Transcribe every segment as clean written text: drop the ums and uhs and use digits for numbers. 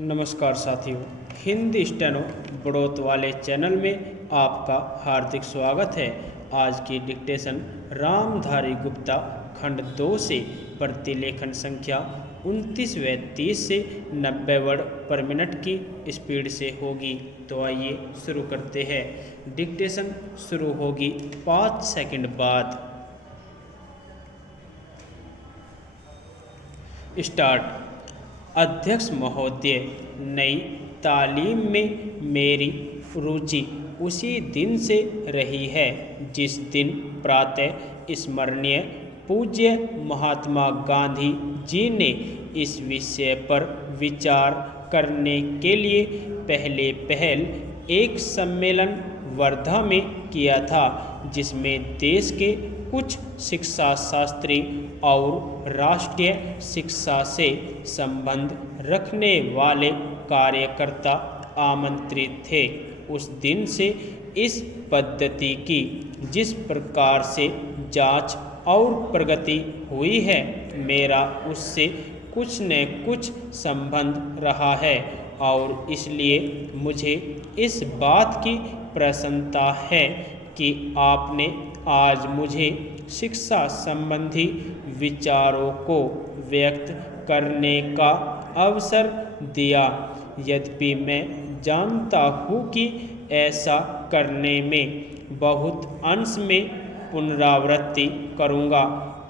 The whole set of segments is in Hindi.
नमस्कार साथियों, हिंदी स्टेनो बढ़ोत वाले चैनल में आपका हार्दिक स्वागत है। आज की डिक्टेशन रामधारी गुप्ता खंड 2 से प्रतिलेखन संख्या 29 व 30 से 90 वर्ड पर मिनट की स्पीड से होगी। तो आइए शुरू करते हैं। डिक्टेशन शुरू होगी 5 सेकंड बाद। स्टार्ट। अध्यक्ष महोदय, नई तालीम में मेरी रुचि उसी दिन से रही है जिस दिन प्रातः स्मरणीय पूज्य महात्मा गांधी जी ने इस विषय पर विचार करने के लिए पहल एक सम्मेलन वर्धा में किया था, जिसमें देश के कुछ शिक्षा शास्त्री और राष्ट्रीय शिक्षा से संबंध रखने वाले कार्यकर्ता आमंत्रित थे। उस दिन से इस पद्धति की जिस प्रकार से जांच और प्रगति हुई है, मेरा उससे कुछ न कुछ संबंध रहा है और इसलिए मुझे इस बात की प्रसन्नता है कि आपने आज मुझे शिक्षा संबंधी विचारों को व्यक्त करने का अवसर दिया। यद्यपि मैं जानता हूँ कि ऐसा करने में बहुत अंश में पुनरावृत्ति करूँगा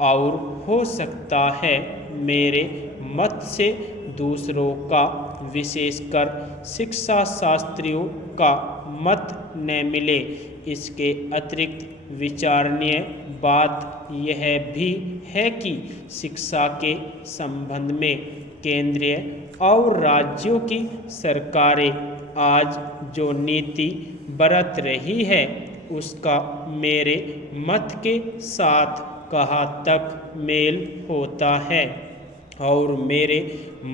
और हो सकता है मेरे मत से दूसरों का, विशेषकर शिक्षा शास्त्रियों का मत न मिले। इसके अतिरिक्त विचारणीय बात यह भी है कि शिक्षा के संबंध में केंद्रीय और राज्यों की सरकारें आज जो नीति बरत रही है, उसका मेरे मत के साथ कहाँ तक मेल होता है और मेरे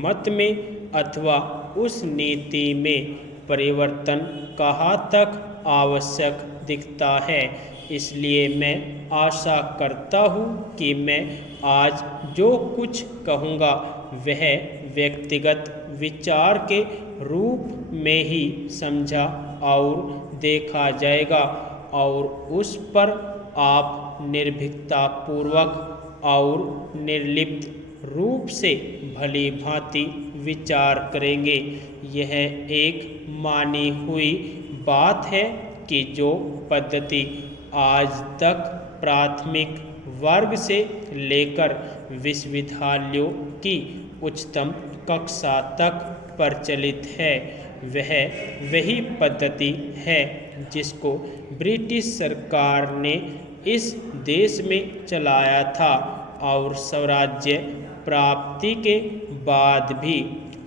मत में अथवा उस नीति में परिवर्तन कहाँ तक आवश्यक दिखता है। इसलिए मैं आशा करता हूँ कि मैं आज जो कुछ कहूँगा वह व्यक्तिगत विचार के रूप में ही समझा और देखा जाएगा और उस पर आप निर्भीकता पूर्वक और निर्लिप्त रूप से भली भांति विचार करेंगे। यह एक मानी हुई बात है कि जो पद्धति आज तक प्राथमिक वर्ग से लेकर विश्वविद्यालयों की उच्चतम कक्षा तक प्रचलित है, वह वही पद्धति है जिसको ब्रिटिश सरकार ने इस देश में चलाया था और स्वराज्य प्राप्ति के बाद भी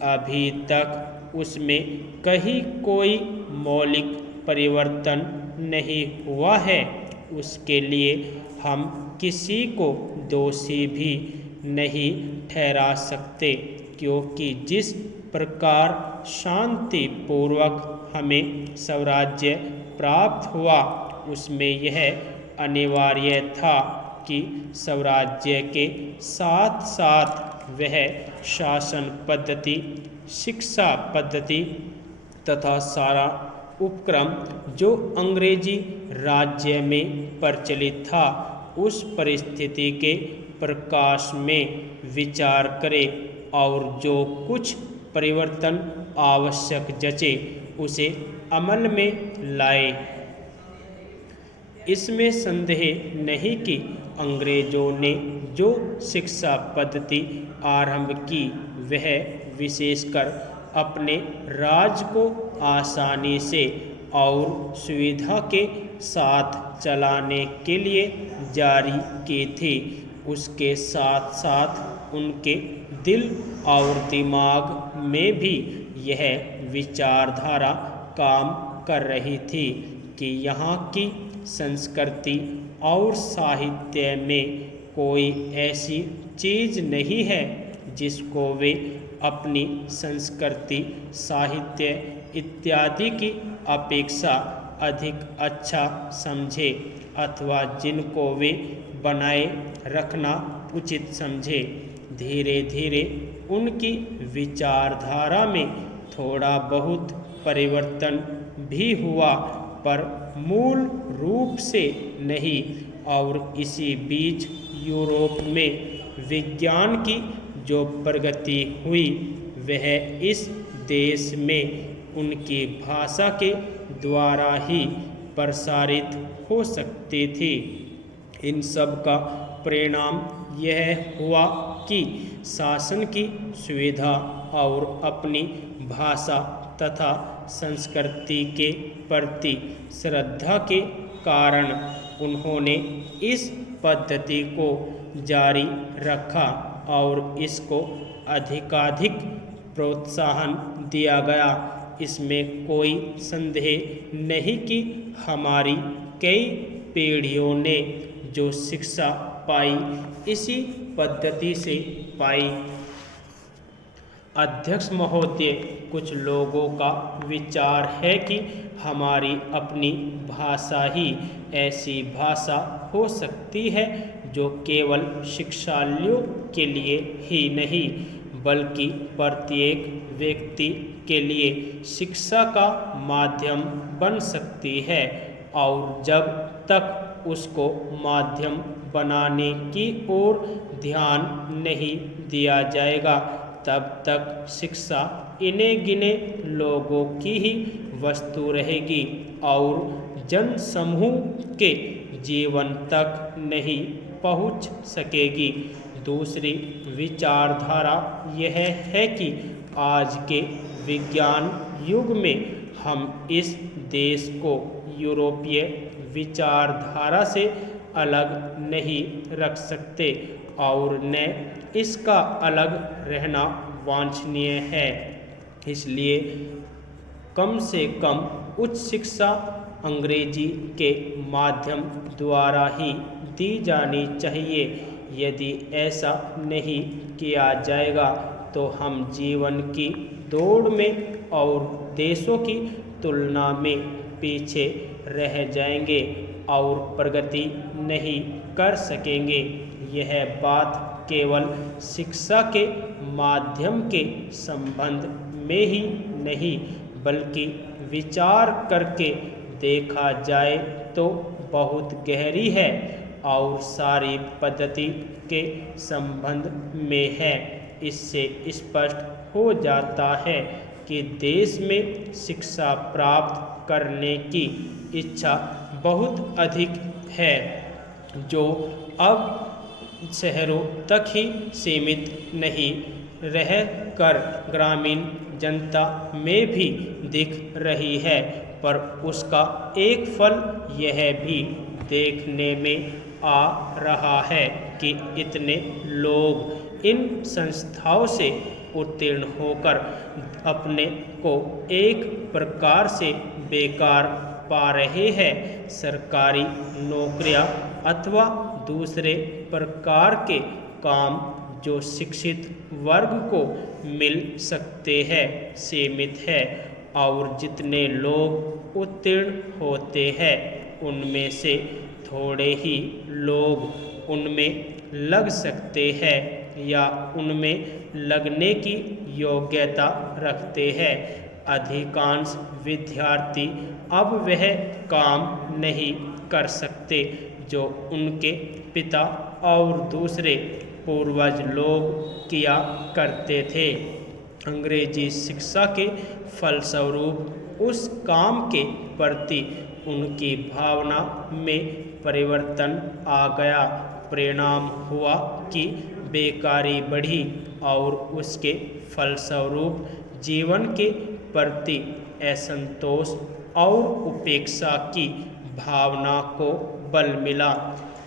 अभी तक उसमें कहीं कोई मौलिक परिवर्तन नहीं हुआ है। उसके लिए हम किसी को दोषी भी नहीं ठहरा सकते, क्योंकि जिस प्रकार शांतिपूर्वक हमें स्वराज्य प्राप्त हुआ, उसमें यह अनिवार्य था कि स्वराज्य के साथ साथ वह शासन पद्धति, शिक्षा पद्धति तथा सारा उपक्रम जो अंग्रेजी राज्य में प्रचलित था, उस परिस्थिति के प्रकाश में विचार करे और जो कुछ परिवर्तन आवश्यक जचे उसे अमल में लाए। इसमें संदेह नहीं कि अंग्रेजों ने जो शिक्षा पद्धति आरंभ की, वह विशेषकर अपने राज को आसानी से और सुविधा के साथ चलाने के लिए जारी की थी। उसके साथ साथ उनके दिल और दिमाग में भी यह विचारधारा काम कर रही थी कि यहाँ की संस्कृति और साहित्य में कोई ऐसी चीज़ नहीं है जिसको वे अपनी संस्कृति, साहित्य इत्यादि की अपेक्षा अधिक अच्छा समझे अथवा जिनको वे बनाए रखना उचित समझे। धीरे धीरे उनकी विचारधारा में थोड़ा बहुत परिवर्तन भी हुआ, पर मूल रूप से नहीं। और इसी बीच यूरोप में विज्ञान की जो प्रगति हुई वह इस देश में उनकी भाषा के द्वारा ही प्रसारित हो सकती थी। इन सब का परिणाम यह हुआ कि शासन की सुविधा और अपनी भाषा तथा संस्कृति के प्रति श्रद्धा के कारण उन्होंने इस पद्धति को जारी रखा और इसको अधिकाधिक प्रोत्साहन दिया गया। इसमें कोई संदेह नहीं कि हमारी कई पीढ़ियों ने जो शिक्षा पाई इसी पद्धति से पाई। अध्यक्ष महोदय, कुछ लोगों का विचार है कि हमारी अपनी भाषा ही ऐसी भाषा हो सकती है जो केवल शिक्षालुओं के लिए ही नहीं बल्कि प्रत्येक व्यक्ति के लिए शिक्षा का माध्यम बन सकती है। और जब तक उसको माध्यम बनाने की ओर ध्यान नहीं दिया जाएगा तब तक शिक्षा इने गिने लोगों की ही वस्तु रहेगी और जनसमूह के जीवन तक नहीं पहुंच सकेगी। दूसरी विचारधारा यह है कि आज के विज्ञान युग में हम इस देश को यूरोपीय विचारधारा से अलग नहीं रख सकते और न इसका अलग रहना वांछनीय है। इसलिए कम से कम उच्च शिक्षा अंग्रेजी के माध्यम द्वारा ही दी जानी चाहिए। यदि ऐसा नहीं किया जाएगा तो हम जीवन की दौड़ में और देशों की तुलना में पीछे रह जाएंगे और प्रगति नहीं कर सकेंगे। यह बात केवल शिक्षा के माध्यम के संबंध में ही नहीं बल्कि विचार करके देखा जाए तो बहुत गहरी है और सारी पद्धति के संबंध में है। इससे स्पष्ट हो जाता है कि देश में शिक्षा प्राप्त करने की इच्छा बहुत अधिक है जो अब शहरों तक ही सीमित नहीं रह कर ग्रामीण जनता में भी दिख रही है। पर उसका एक फल यह भी देखने में आ रहा है कि इतने लोग इन संस्थाओं से उत्तीर्ण होकर अपने को एक प्रकार से बेकार पा रहे हैं। सरकारी नौकरियां अथवा दूसरे प्रकार के काम जो शिक्षित वर्ग को मिल सकते हैं सीमित है और जितने लोग उत्तीर्ण होते हैं उनमें से थोड़े ही लोग उनमें लग सकते हैं या उनमें लगने की योग्यता रखते हैं। अधिकांश विद्यार्थी अब वह काम नहीं कर सकते जो उनके पिता और दूसरे पूर्वज लोग किया करते थे। अंग्रेजी शिक्षा के फलस्वरूप उस काम के प्रति उनकी भावना में परिवर्तन आ गया। परिणाम हुआ कि बेकारी बढ़ी और उसके फलस्वरूप जीवन के प्रति असंतोष और उपेक्षा की भावना को बल मिला।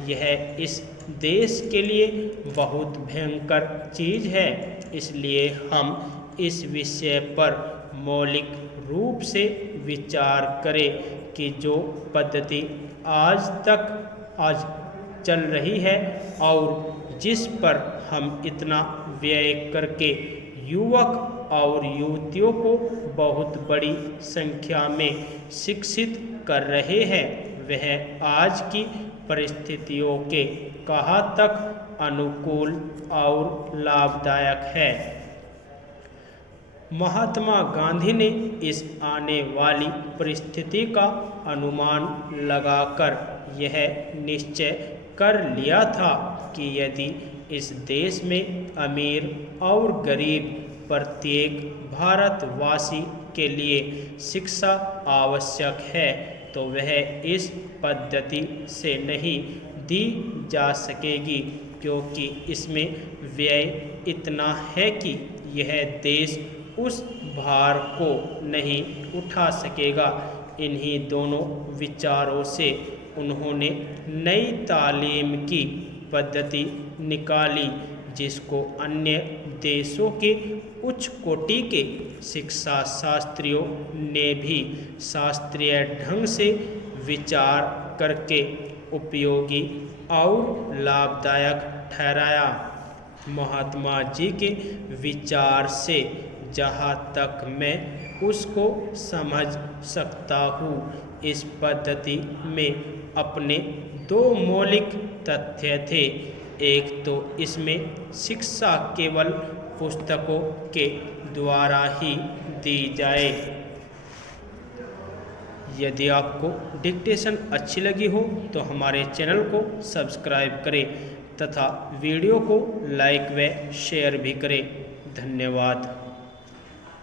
यह इस देश के लिए बहुत भयंकर चीज है। इसलिए हम इस विषय पर मौलिक रूप से विचार करें कि जो पद्धति आज चल रही है और जिस पर हम इतना व्यय करके युवक और युवतियों को बहुत बड़ी संख्या में शिक्षित कर रहे हैं वह आज की परिस्थितियों के कहाँ तक अनुकूल और लाभदायक है। महात्मा गांधी ने इस आने वाली परिस्थिति का अनुमान लगाकर यह निश्चय कर लिया था कि यदि इस देश में अमीर और गरीब प्रत्येक भारतवासी के लिए शिक्षा आवश्यक है तो वह इस पद्धति से नहीं दी जा सकेगी, क्योंकि इसमें व्यय इतना है कि यह देश उस भार को नहीं उठा सकेगा। इन्हीं दोनों विचारों से उन्होंने नई तालीम की पद्धति निकाली, जिसको अन्य देशों के उच्च कोटि के शिक्षा शास्त्रियों ने भी शास्त्रीय ढंग से विचार करके उपयोगी और लाभदायक ठहराया। महात्मा जी के विचार से जहाँ तक मैं उसको समझ सकता हूँ, इस पद्धति में अपने दो मौलिक तथ्य थे। एक तो इसमें शिक्षा केवल पुस्तकों के द्वारा ही दी जाए। यदि आपको डिक्टेशन अच्छी लगी हो तो हमारे चैनल को सब्सक्राइब करें तथा वीडियो को लाइक व शेयर भी करें। धन्यवाद।